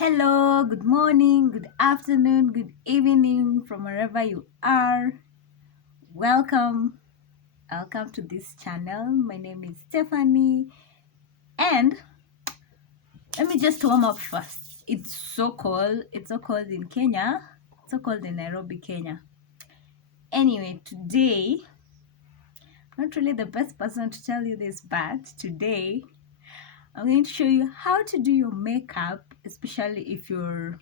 Hello, good morning, good afternoon, good evening from wherever you are. Welcome. Welcome to this channel. My name is Stephanie, and let me just warm up first. It's so cold. It's so cold in Kenya. It's so cold in Nairobi, Kenya. Anyway, today, not really the best person to tell you this, but today I'm going to show you how to do your makeup, especially if you're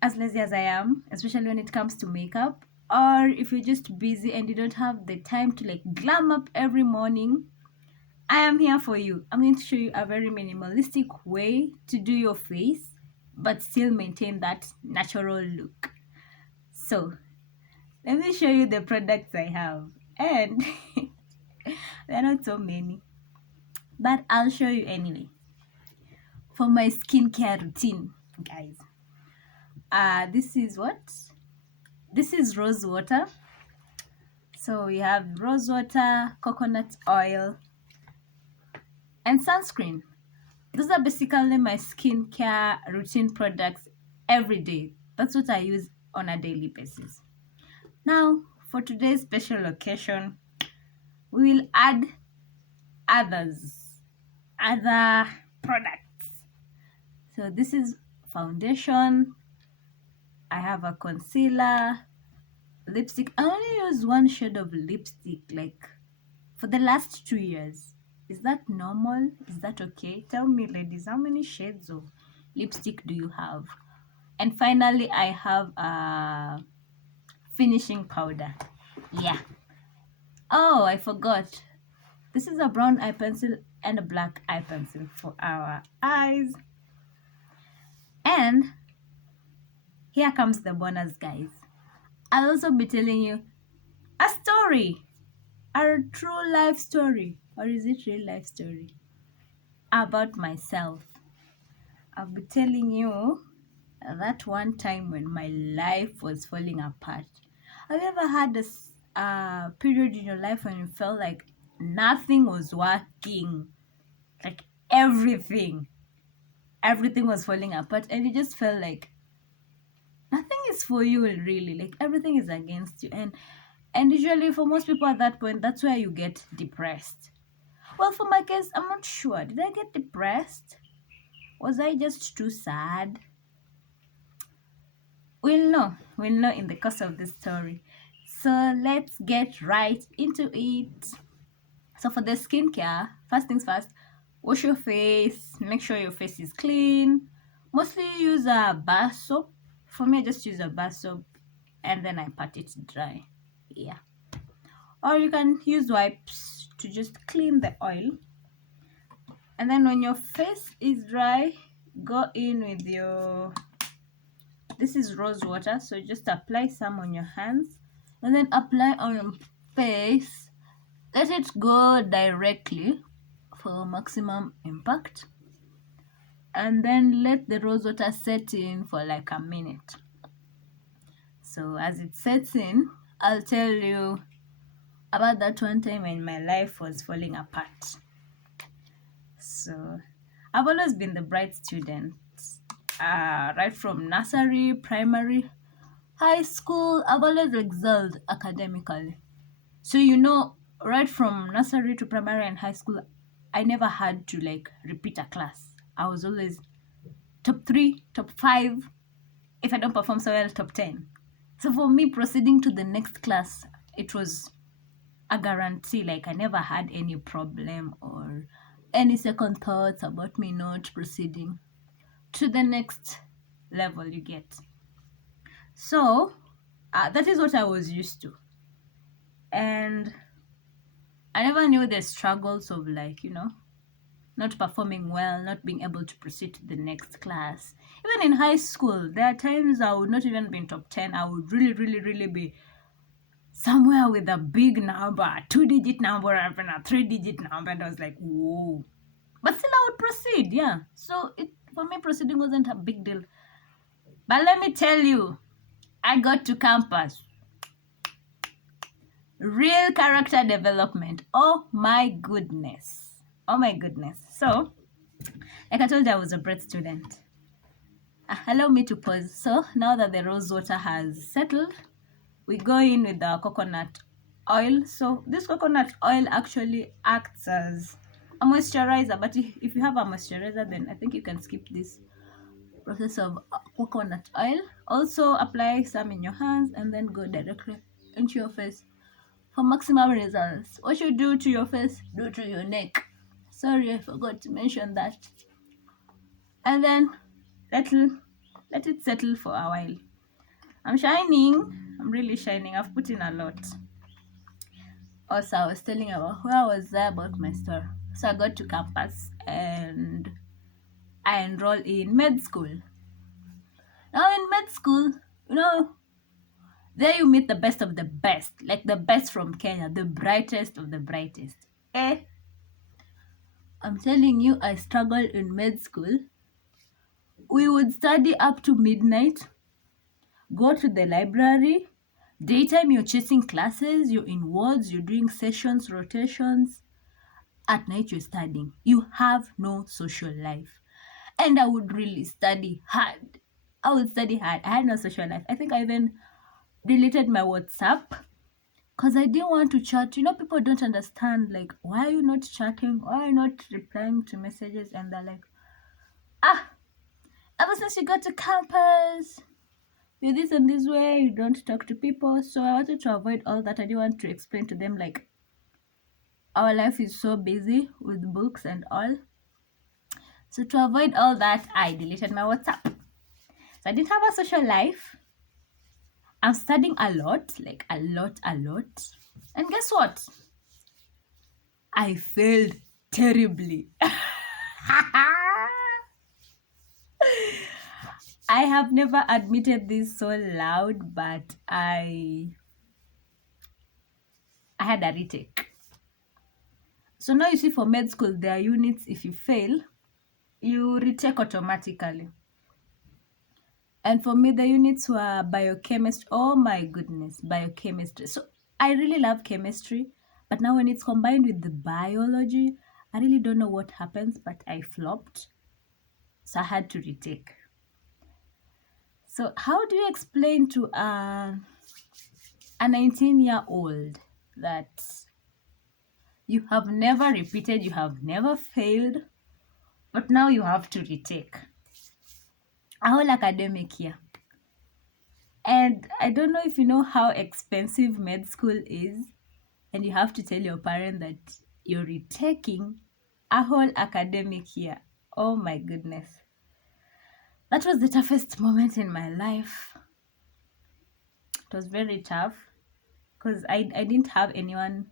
as lazy as I am, especially when it comes to makeup, or if you're just busy and you don't have the time to like glam up every morning. I am here for you. I'm going to show you a very minimalistic way to do your face but still maintain that natural look. So let me show you the products I have, and they're not so many, but I'll show you anyway. For my skincare routine, guys, this is what? This is rose water. So we have rose water, coconut oil, and sunscreen. Those are basically my skincare routine products every day. That's what I use on a daily basis. Now, for today's special occasion, we will add other products. So this is foundation. I have a concealer, lipstick. I only use one shade of lipstick like for the last 2 years. Is that normal? Is that okay? Tell me, ladies, how many shades of lipstick do you have? And finally, I have a finishing powder. Yeah. Oh, I forgot. This is a brown eye pencil and a black eye pencil for our eyes. And here comes the bonus, guys. I'll also be telling you a story, a true life story, or is it real life story, about myself. I'll be telling you that one time when my life was falling apart. Have you ever had this period in your life when you felt like nothing was working? Like everything was falling apart, and you just felt like nothing is for you really. Like everything is against you. And usually for most people at that point, that's where you get depressed. Well, for my case, I'm not sure. Did I get depressed? Was I just too sad? We'll know in the course of this story. So let's get right into it. So for the skincare, first things first, wash your face, make sure your face is clean. Mostly use a bar soap. For me, I just use a bar soap and then I pat it dry. Yeah. Or you can use wipes to just clean the oil. And then when your face is dry, go in with your, this is rose water, so just apply some on your hands and then apply on your face. Let it go directly for maximum impact, and then let the rose water set in for like a minute. So as it sets in, I'll tell you about that one time when my life was falling apart. So I've always been the bright student, right from nursery, primary, high school. I've always excelled academically. So right from nursery to primary and high school, I never had to like repeat a class. I was always top 3, top 5. If I don't perform so well, top 10. So for me, proceeding to the next class, it was a guarantee. Like I never had any problem or any second thoughts about me not proceeding to the next level, you get. So that is what I was used to. And I never knew the struggles of like, not performing well, not being able to proceed to the next class. Even in high school, there are times I would not even be in top 10. I would really, really, really be somewhere with a big number, a 2-digit number, or even a 3-digit number. And I was like, whoa. But still I would proceed, yeah. So for me, proceeding wasn't a big deal. But let me tell you, I got to campus. Real character development. Oh my goodness. So, like I told you, I was a bright student. Allow me to pause. So now that the rose water has settled, we go in with the coconut oil. So this coconut oil actually acts as a moisturizer, but if you have a moisturizer, then I think you can skip this process of coconut oil. Also apply some in your hands and then go directly into your face for maximum results. What you do to your face, do to your neck. Sorry, I forgot to mention that. And then let it, let it settle for a while. I'm shining. I'm really shining. I've put in a lot. Also, I was telling about where I was there about my story. So I got to campus and I enrolled in med school. Now in med school, you know, there you meet the best of the best, like the best from Kenya, the brightest of the brightest. Eh, I'm telling you, I struggled in med school. We would study up to midnight, go to the library. Daytime, you're chasing classes, you're in wards, you're doing sessions, rotations. At night, you're studying. You have no social life. And I would really study hard. I would study hard. I had no social life. I think I even deleted my WhatsApp because I didn't want to chat. You know, people don't understand, like, why are you not chatting? Why are you not replying to messages? And they're like, ah, ever since you got to campus, you're this and this way, you don't talk to people. So I wanted to avoid all that. I didn't want to explain to them, like, our life is so busy with books and all. So to avoid all that, I deleted my WhatsApp. So I didn't have a social life. I'm studying a lot, like a lot. And guess what? I failed terribly. I have never admitted this so loud, but I had a retake. So now you see for med school, there are units, if you fail, you retake automatically. And for me, the units were biochemistry. Oh my goodness, biochemistry. So I really love chemistry, but now when it's combined with the biology, I really don't know what happens, but I flopped. So I had to retake. So how do you explain to a 19-year-old that you have never repeated, you have never failed, but now you have to retake a whole academic year? And I don't know if you know how expensive med school is, and you have to tell your parent that you're retaking a whole academic year. Oh my goodness. That was the toughest moment in my life. It was very tough because I didn't have anyone.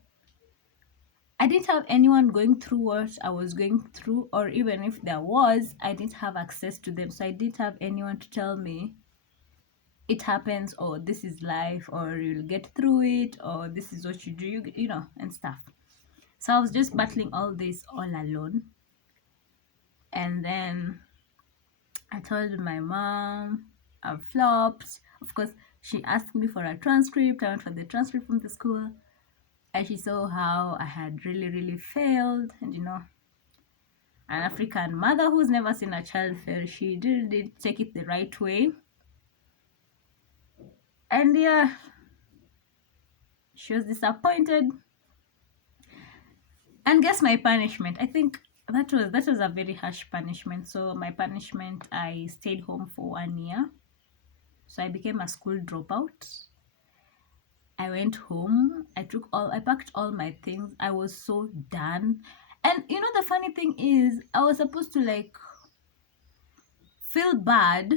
I didn't have anyone going through what I was going through, or even if there was, I didn't have access to them. So I didn't have anyone to tell me it happens, or this is life, or you'll get through it, or this is what you do, you know, and stuff. So I was just battling all this all alone. And then I told my mom I flopped. Of course, she asked me for a transcript. I went for the transcript from the school, and she saw how I had really failed. And you know, an African mother who's never seen a child fail, she did take it the right way. And yeah, she was disappointed. And guess my punishment. I think that was a very harsh punishment. So my punishment, I stayed home for 1 year. So I became a school dropout. I went home. I packed all my things. I was so done. And you know the funny thing is, I was supposed to like feel bad.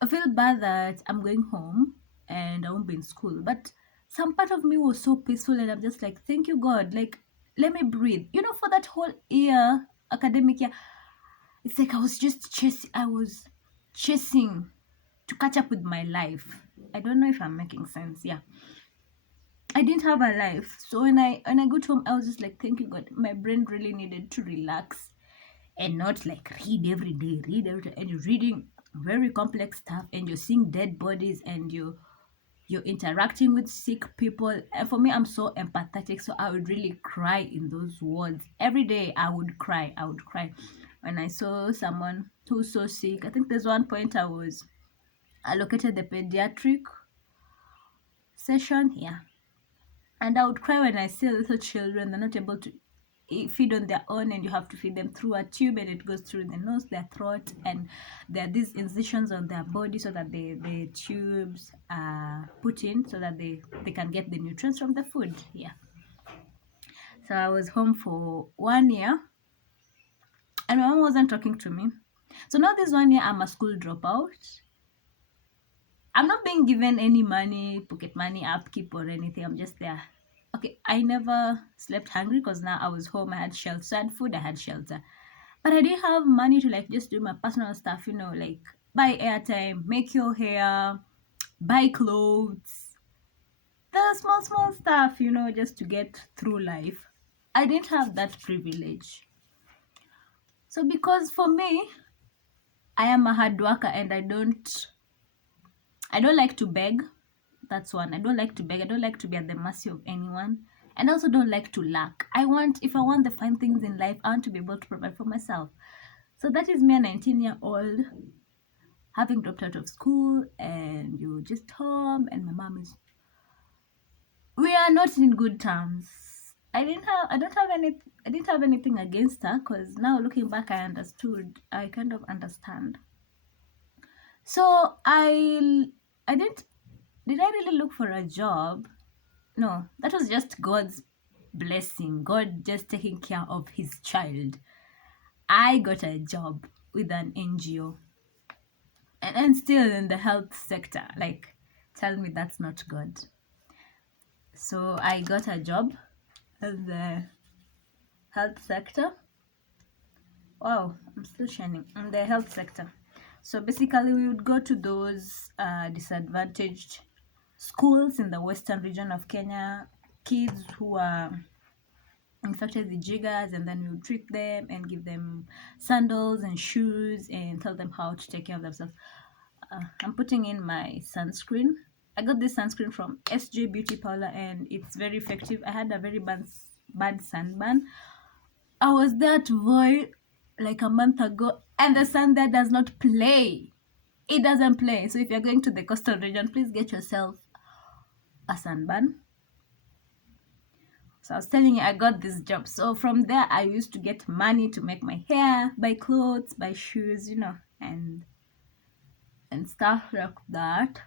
I feel bad that I'm going home and I won't be in school. But some part of me was so peaceful, and I'm just like, thank you, God. Like, let me breathe. You know, for that whole year, academic year, it's like I was chasing to catch up with my life. I don't know if I'm making sense. Yeah. I didn't have a life. So when I got home, I was just like, thank you, God. My brain really needed to relax and not like read every day, and you're reading very complex stuff, and you're seeing dead bodies, and you're interacting with sick people. And for me, I'm so empathetic, so I would really cry in those words every day. I would cry. when I saw someone who's so sick. I think there's one point I was allocated the pediatric session, yeah. And I would cry when I see little children, they're not able to feed on their own, and you have to feed them through a tube, and it goes through the nose, their throat, and there are these incisions on their body so that the tubes are put in so that they can get the nutrients from the food. Yeah. So I was home for 1 year, and my mom wasn't talking to me. So now this 1 year, I'm a school dropout. I'm not being given any money, pocket money, upkeep, or anything. I'm just there. Okay, I never slept hungry because now I was home. I had shelter, so I had food, I had shelter. But I didn't have money to like just do my personal stuff, like buy airtime, make your hair, buy clothes, the small stuff, just to get through life. I didn't have that privilege. So because for me, I am a hard worker and I don't like to beg. That's one. I don't like to beg. I don't like to be at the mercy of anyone. And I also don't like to lack. If I want the fine things in life, I want to be able to provide for myself. So that is me, a 19-year-old, having dropped out of school, and you're just home, and my mom is. We are not in good terms. I didn't have anything against her, because now looking back, I kind of understand. So I didn't. Did I really look for a job? No, that was just God's blessing. God just taking care of his child. I got a job with an NGO, and still in the health sector. Like, tell me that's not God. So I got a job in the health sector. Wow, I'm still shining in the health sector. So basically, we would go to those disadvantaged schools in the western region of Kenya, kids who are infected with jiggers, and then we would treat them and give them sandals and shoes and tell them how to take care of themselves. I'm putting in my sunscreen. I got this sunscreen from SJ Beauty Parlor, and it's very effective. I had a very bad sunburn. I was there to Voi like a month ago, and the sun there does not play. It doesn't play. So if you're going to the coastal region, please get yourself a sunburn. So I was telling you, I got this job. So from there, I used to get money to make my hair, buy clothes, buy shoes, and stuff like that.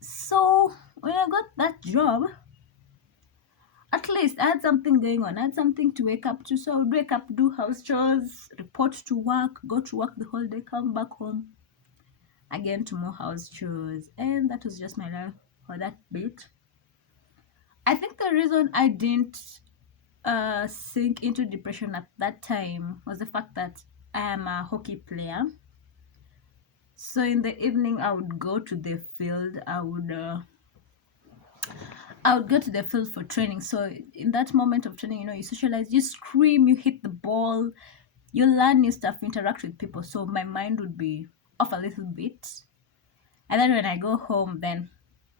So when I got that job, at least I had something going on. I had something to wake up to. So I would wake up, do house chores, report to work, go to work the whole day, come back home, again to more house chores. And that was just my life for that bit. I think the reason I didn't sink into depression at that time was the fact that I am a hockey player. So in the evening, I would go to the field. I would go to the field for training. So in that moment of training, you socialize, you scream, you hit the ball, you learn new stuff, interact with people. So my mind would be off a little bit. And then when I go home, then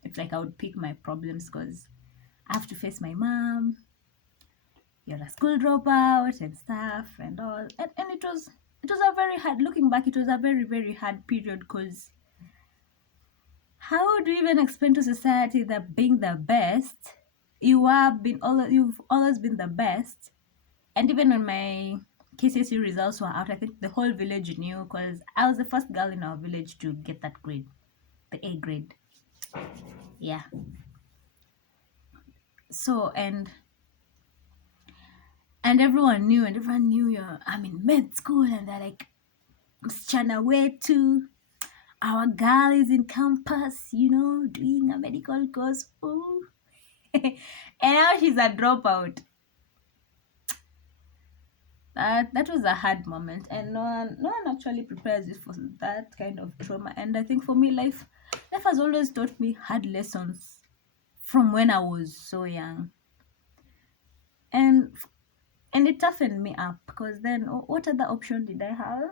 it's like I would pick my problems, because I have to face my mom. You're a school dropout and stuff and all. And it was a very hard, looking back, it was a very, very hard period, because how do you even explain to society that being the best, you've always been the best? And even when my KCSE results were out, I think the whole village knew, because I was the first girl in our village to get that grade, the A grade. Yeah. So, and everyone knew, I'm in med school, and they're like, msichana wetu, our girl is in campus, doing a medical course. Ooh. And now she's a dropout. That was a hard moment, and no one actually prepares you for that kind of trauma. And I think for me, life has always taught me hard lessons from when I was so young, and it toughened me up, because then what other option did I have?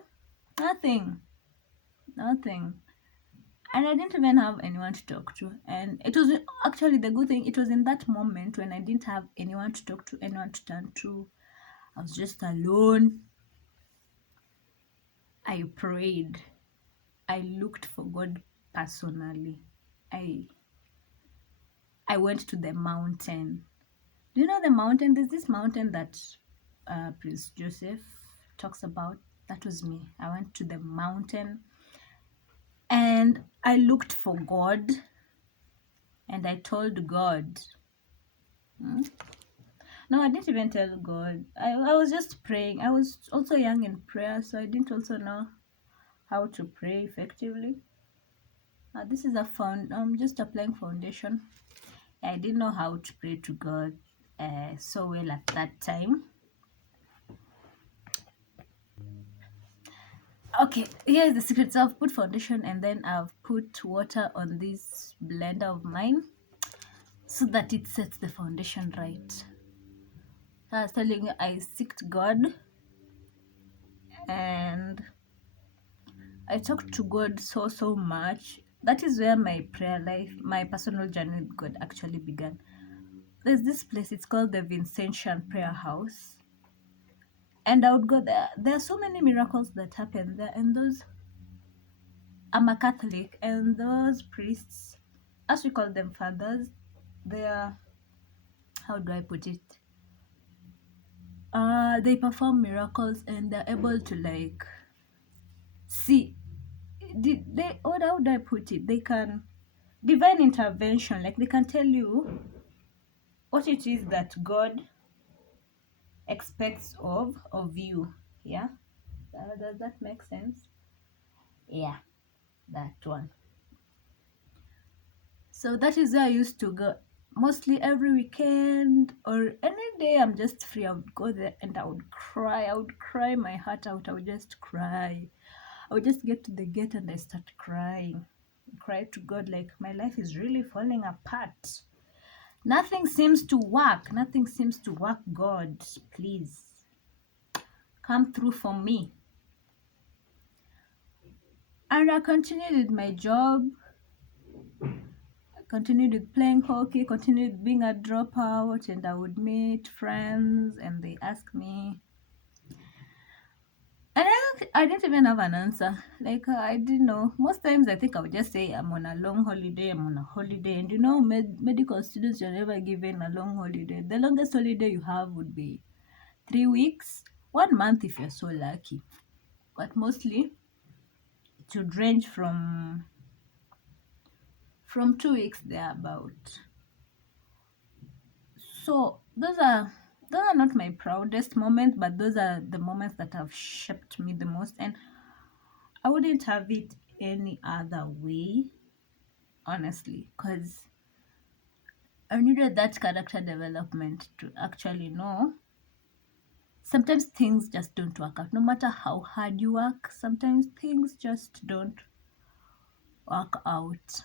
Nothing. And I didn't even have anyone to talk to. And it was actually the good thing, it was in that moment when I didn't have anyone to talk to, anyone to turn to. I was just alone. I prayed. I looked for God personally. I I went to the mountain. Do you know the mountain? There's this mountain that Prince Joseph talks about. That was me. I went to the mountain and I looked for God and I told God. Hmm? No, I didn't even tell God. I was just praying. I was also young in prayer, so I didn't also know how to pray effectively. This is a just applying foundation. I didn't know how to pray to God so well at that time. Okay, here's the secret. So I've put foundation and then I've put water on this blender of mine so that it sets the foundation right. So I was telling you, I seeked God and I talked to God so much. That is where my prayer life, my personal journey with God actually began. There's this place, it's called the Vincentian Prayer House. And I would go there. There are so many miracles that happen there, and those, I'm a Catholic, and those priests, as we call them fathers, they are, how do I put it? They perform miracles and they're able to like see. How do I put it? They can divine intervention, like they can tell you what it is that God expects of you. Yeah, does that make sense? Yeah, that one. So that is where I used to go mostly every weekend or any day I'm just free. I would go there and I would cry. I would cry my heart out. I would just cry. I would just get to the gate and I start crying. Cry to God like my life is really falling apart. Nothing seems to work. Nothing seems to work. God, please come through for me. And I continued with my job. Continued with playing hockey, continued being a dropout, and I would meet friends and they ask me. And I didn't even have an answer. Like, I didn't know. Most times I think I would just say, I'm on a long holiday, I'm on a holiday. And you know, medical students, you're never given a long holiday. The longest holiday you have would be 3 weeks, 1 month if you're so lucky. But mostly it would range from 2 weeks thereabout. So those are not my proudest moments, but those are the moments that have shaped me the most, and I wouldn't have it any other way, honestly, because I needed that character development to actually know sometimes things just don't work out. No matter how hard you work, sometimes things just don't work out.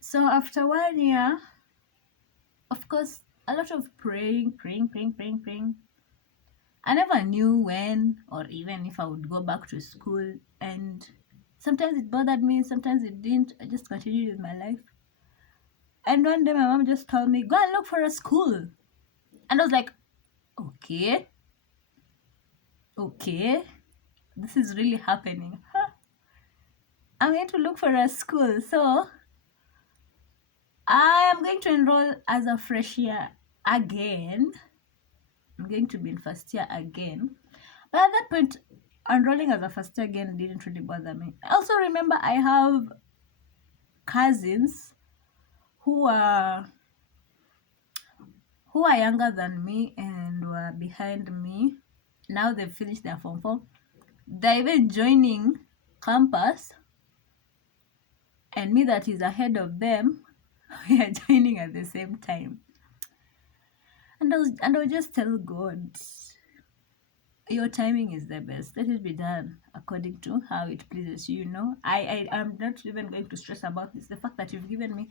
So after 1 year, of course, a lot of praying. I never knew when or even if I would go back to school, and sometimes it bothered me, sometimes it didn't. I just continued with my life. And one day my mom just told me, go and look for a school. And I was like, okay, okay, this is really happening. Huh? I'm going to look for a school. So I am going to enroll as a fresh year again. I'm going to be in first year again. But at that point, enrolling as a first year again didn't really bother me. I also remember I have cousins who are younger than me and were behind me. Now they've finished their form 4. They're even joining campus, and me that is ahead of them, we are joining at the same time. And I would just tell God, your timing is the best. Let it be done according to how it pleases you. You know, I am not even going to stress about this. The fact that you've given me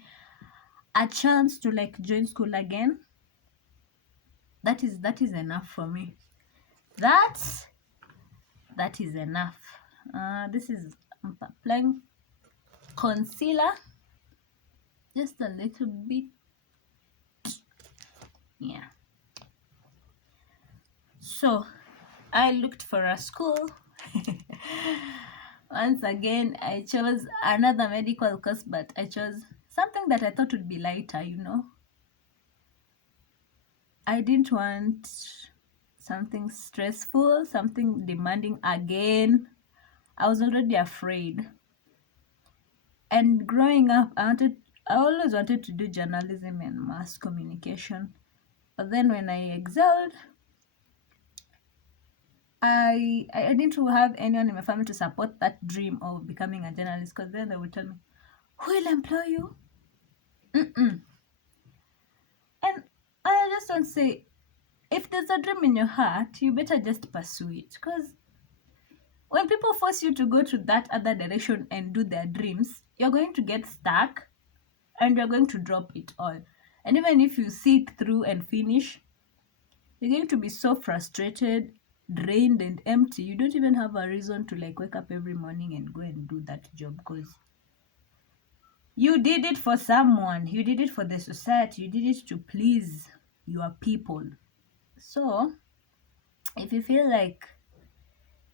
a chance to like join school again, that is enough for me. That is enough. This is, I'm applying concealer just a little bit. Yeah. So I looked for a school. Once again, I chose another medical course, but I chose something that I thought would be lighter. I didn't want something stressful, something demanding again. I was already afraid. And growing up, I always wanted to do journalism and mass communication. But then when I excelled, I didn't have anyone in my family to support that dream of becoming a journalist, because then they would tell me, who will employ you? Mm-mm. And I just want to say, if there's a dream in your heart, you better just pursue it. Because when people force you to go to that other direction and do their dreams, you're going to get stuck and you're going to drop it all. And even if you see it through and finish, you're going to be so frustrated, drained, and empty. You don't even have a reason to like wake up every morning and go and do that job, because you did it for someone, you did it for the society, you did it to please your people. So, if you feel like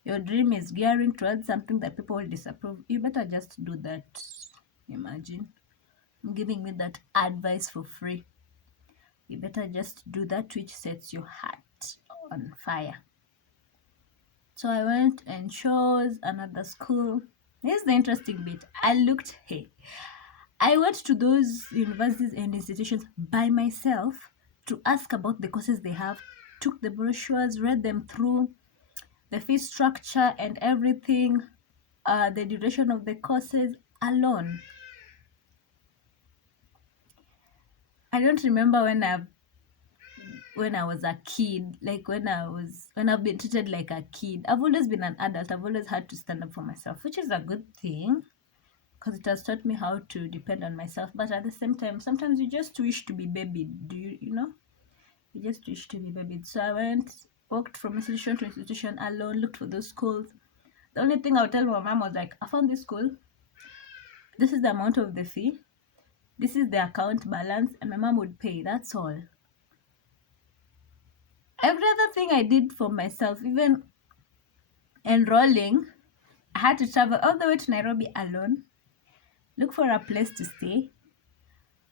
your dream is gearing towards something that people will disapprove, you better just do that. Imagine I'm giving you that advice for free. You better just do that which sets your heart on fire. So I went and chose another school. Here's the interesting bit. I went to those universities and institutions by myself to ask about the courses they have, took the brochures, read them through, the fee structure and everything, the duration of the courses alone. I don't remember when I was a kid, like when I've been treated like a kid. I've always been an adult. I've always had to stand up for myself, which is a good thing because it has taught me how to depend on myself. But at the same time, sometimes you just wish to be babied. You just wish to be babied. So I walked from institution to institution alone, looked for those schools. The only thing I would tell my mom was like, I found this school. This is the amount of the fee. This is the account balance, and my mom would pay. That's all. Every other thing I did for myself, even enrolling, I had to travel all the way to Nairobi alone, look for a place to stay,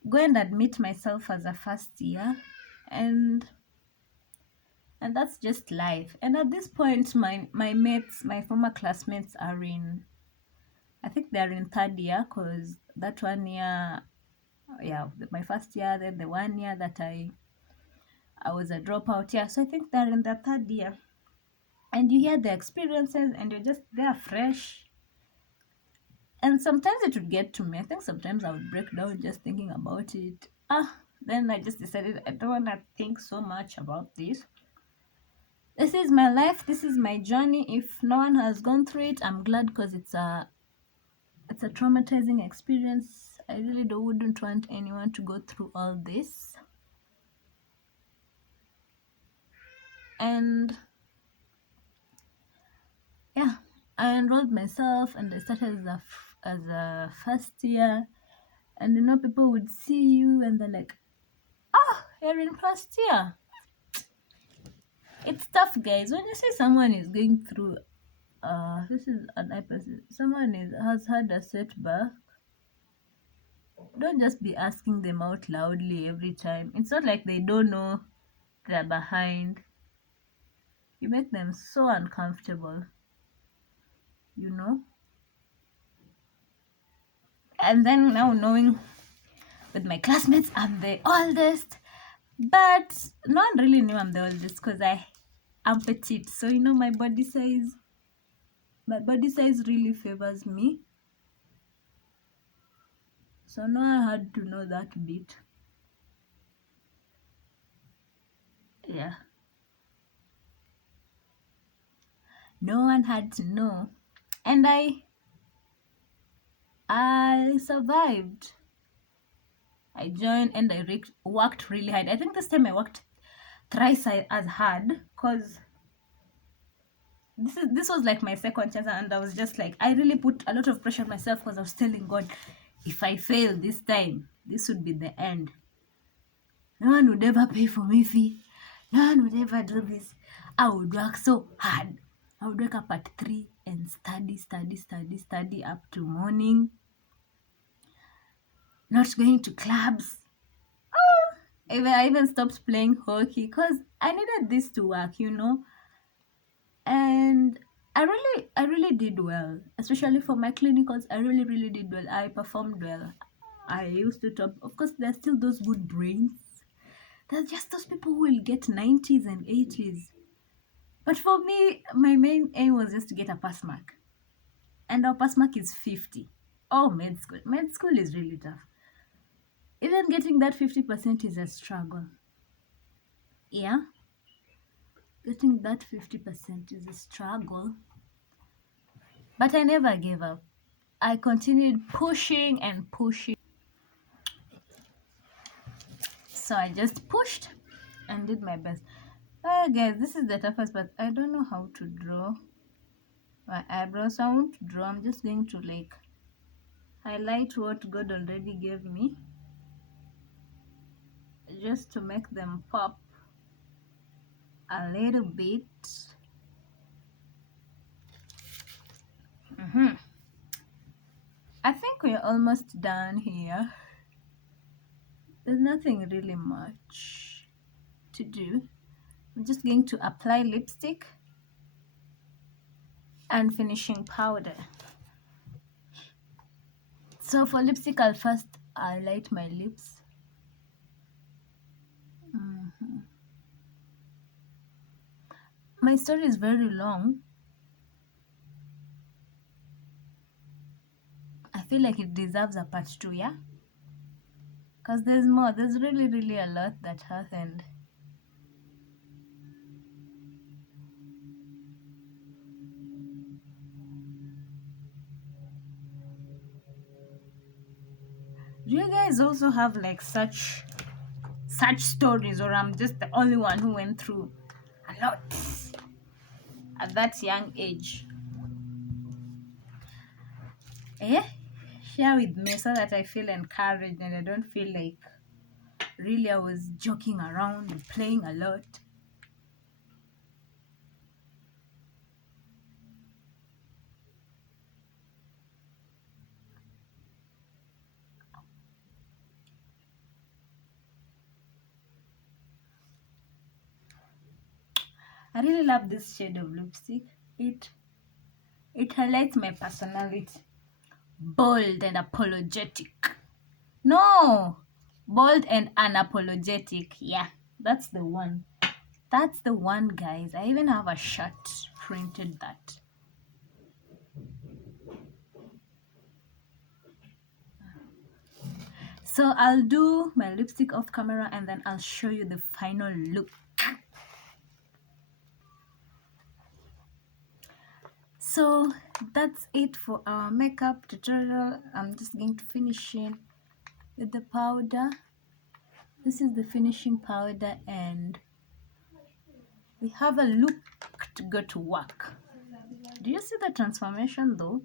go and admit myself as a first year, and that's just life. And at this point, my mates, my former classmates are I think they're in third year, because that 1 year, yeah, my first year, then the 1 year that I was a dropout. Yeah, so I think they're in their third year. And you hear the experiences and you're just there fresh. And sometimes it would get to me. I think sometimes I would break down just thinking about it. Then I just decided I don't want to think so much about this. This is my life. This is my journey. If no one has gone through it, I'm glad, because it's a traumatizing experience. I really wouldn't want anyone to go through all this. And yeah, I enrolled myself and I started as a first year. And people would see you and they're like, you're in first year. It's tough, guys. When you see someone is going through this is an episode, someone has had a setback, don't just be asking them out loudly every time. It's not like they don't know they're behind. You make them so uncomfortable, you know? And then now knowing with my classmates I'm the oldest, but no one really knew I'm the oldest because I'm petite. So my body size really favors me. So now I had to know that bit. Yeah. No one had to know. And I survived. I joined and I worked really hard. I think this time I worked thrice as hard, because this was like my second chance, and I was just like, I really put a lot of pressure on myself, because I was telling God, if I fail this time, this would be the end. No one would ever pay for me fee. No one would ever do this. I would work so hard. I would wake up at 3 and study up to morning. Not going to clubs. I even stopped playing hockey because I needed this to work. And I really did well, especially for my clinicals. I really did well. I performed well. I used to top. Of course, there's still those good brains. There's just those people who will get 90s and 80s. But for me, my main aim was just to get a pass mark. And our pass mark is 50. Oh, med school. Med school is really tough. Even getting that 50% is a struggle. Yeah? Getting that 50% is a struggle. But I never gave up. I continued pushing and pushing. So I just pushed and did my best. Guys, this is the toughest part. I don't know how to draw my eyebrows. I won't draw. I'm just going to highlight what God already gave me, just to make them pop a little bit. I think we're almost done here. There's nothing really much to do. I'm just going to apply lipstick and finishing powder. So for lipstick, I'll first highlight my lips. My story is very long. I feel like it deserves a part 2, yeah? Because there's more. There's really a lot that happened. Do you guys also have such stories, or I'm just the only one who went through a lot at that young age? Share with me so that I feel encouraged and I don't feel like really I was joking around and playing a lot. I really love this shade of lipstick. It highlights my personality. Bold and apologetic. No! Bold and unapologetic. Yeah, that's the one. That's the one, guys. I even have a shirt printed that. So I'll do my lipstick off camera and then I'll show you the final look. So that's it for our makeup tutorial. I'm just going to finish it with the powder. This is the finishing powder and we have a look to go to work. Do you see the transformation though?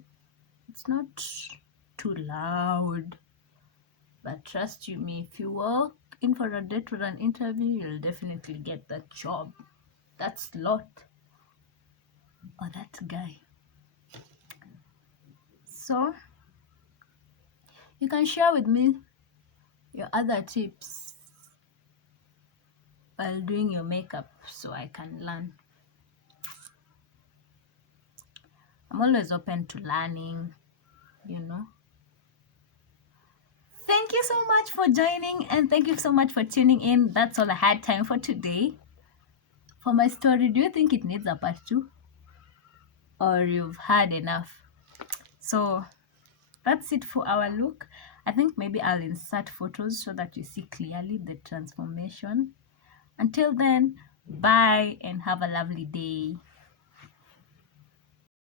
It's not too loud. But trust you me, if you walk in for a date or an interview, you'll definitely get that job. That slot. Or that guy. So, you can share with me your other tips while doing your makeup so I can learn. I'm always open to learning. Thank you so much for joining and thank you so much for tuning in. That's all I had time for today. For my story, do you think it needs a part 2? Or you've had enough? So that's it for our look. I think maybe I'll insert photos so that you see clearly the transformation. Until then, bye and have a lovely day.